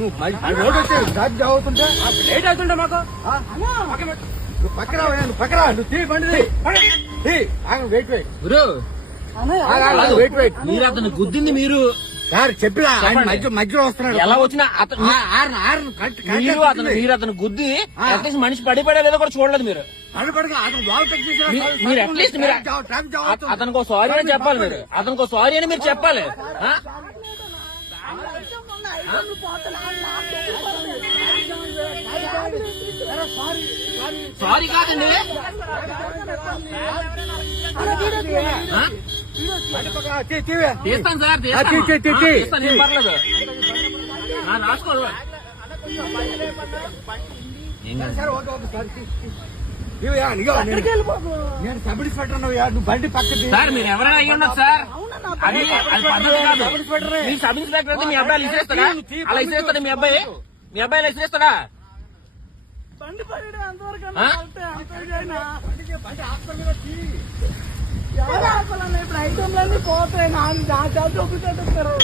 నువ్వు రోడ్ వచ్చి traffic jam అవుతుంటే లేట్ అవుతుంటే మాకు నువ్వు పక్కన పక్కన నువ్వు తీ బండి వెయిట్ వెయిట్ మీరు అతను గుద్దింది మీరు సార్ చెప్పినా మధ్యలో వస్తున్నాడు ఎలా వచ్చినా మీరు అతను గుద్ది అట్లీస్ట్ మనిషి పడిపోయలేదో కూడా చూడలేదు మీరు. మీరు అట్లీస్ట్ మీరు అతనికి సారీ అని చెప్పాలి. మీరు అతనికి సారీ అని మీరు చెప్పాలి. సారీ కాదండి, తీస్తాను సార్, తీస్తాను, ఏం పర్లేదు. రాసుకోవాలి నేను సబ్ ఇన్స్పెక్టర్ నువ్వు బండి పక్కన సార్. మీరు ఎవరైనా అయ్యి ఉండదు సార్, అది పద్ధతి కాదు. మీ సబ్ ఇన్స్పెక్టర్ అయితే మీ అబ్బాయి ఇసిరేస్తాడా? అలా ఇసిరేస్తాడా మీ అబ్బాయి? మీ అబ్బాయి అలా ఇసిరేస్తాడా? ఇప్పుడు ఐటమ్లన్నీ పోతాయి. నా చూపించారు